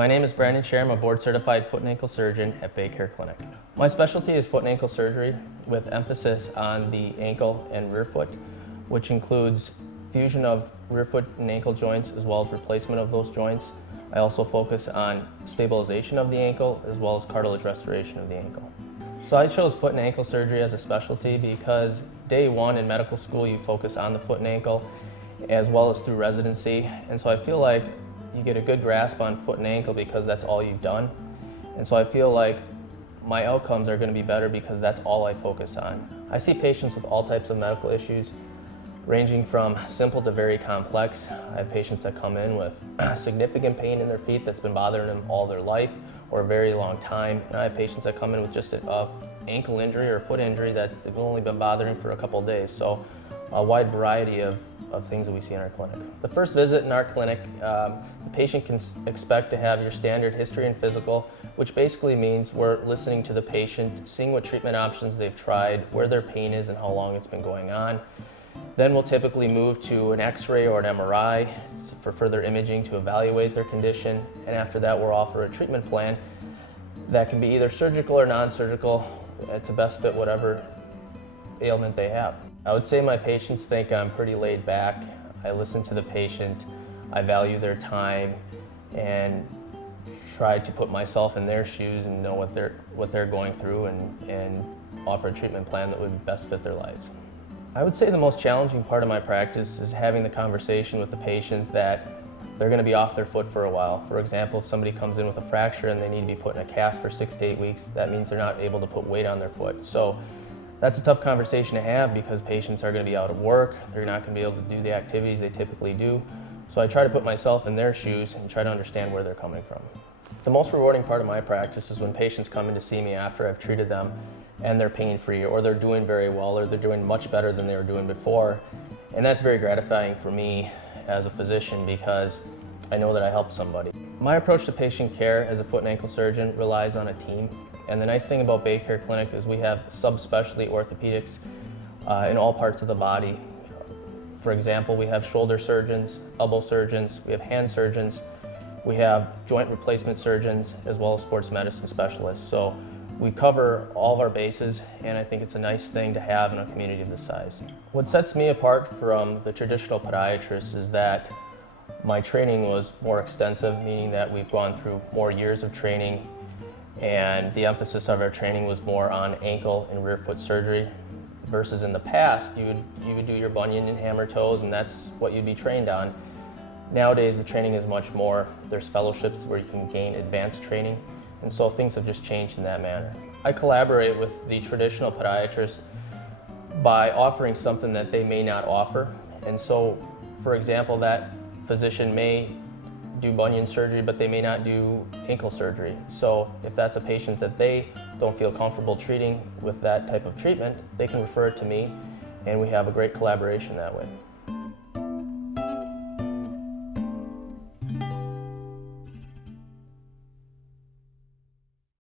My name is M Scharer. I'm a board-certified foot and ankle surgeon at BayCare Clinic. My specialty is foot and ankle surgery with emphasis on the ankle and rear foot, which includes fusion of rear foot and ankle joints as well as replacement of those joints. I also focus on stabilization of the ankle as well as cartilage restoration of the ankle. So I chose foot and ankle surgery as a specialty because day one in medical school you focus on the foot and ankle as well as through residency, and so I feel like you get a good grasp on foot and ankle because that's all you've done. And so I feel like my outcomes are going to be better because that's all I focus on. I see patients with all types of medical issues, ranging from simple to very complex. I have patients that come in with significant pain in their feet that's been bothering them all their life or a very long time. And I have patients that come in with just an ankle injury or a foot injury that they've only been bothering for a couple of days. So a wide variety of things that we see in our clinic. The first visit in our clinic, the patient can expect to have your standard history and physical, which basically means we're listening to the patient, seeing what treatment options they've tried, where their pain is and how long it's been going on. Then we'll typically move to an X-ray or an MRI for further imaging to evaluate their condition, and after that we'll offer a treatment plan that can be either surgical or non-surgical to best fit whatever ailment they have. I would say my patients think I'm pretty laid back. I listen to the patient, I value their time, and try to put myself in their shoes and know what they're going through and offer a treatment plan that would best fit their lives. I would say the most challenging part of my practice is having the conversation with the patient that they're going to be off their foot for a while. For example, if somebody comes in with a fracture and they need to be put in a cast for 6 to 8 weeks, that means they're not able to put weight on their foot. So that's a tough conversation to have because patients are going to be out of work, they're not going to be able to do the activities they typically do. So I try to put myself in their shoes and try to understand where they're coming from. The most rewarding part of my practice is when patients come in to see me after I've treated them and they're pain-free, or they're doing very well, or they're doing much better than they were doing before. And that's very gratifying for me as a physician because I know that I helped somebody. My approach to patient care as a foot and ankle surgeon relies on a team. And the nice thing about BayCare Clinic is we have subspecialty orthopedics in all parts of the body. For example, we have shoulder surgeons, elbow surgeons, we have hand surgeons, we have joint replacement surgeons, as well as sports medicine specialists. So we cover all of our bases, and I think it's a nice thing to have in a community of this size. What sets me apart from the traditional podiatrist is that my training was more extensive, meaning that we've gone through more years of training, and the emphasis of our training was more on ankle and rear foot surgery versus in the past you would do your bunion and hammer toes, and that's what you'd be trained on. Nowadays the training is much more. There's fellowships where you can gain advanced training, and so things have just changed in that manner. I collaborate with the traditional podiatrist by offering something that they may not offer, and so for example that physician may do bunion surgery, but they may not do ankle surgery. So if that's a patient that they don't feel comfortable treating with that type of treatment, they can refer it to me, and we have a great collaboration that way.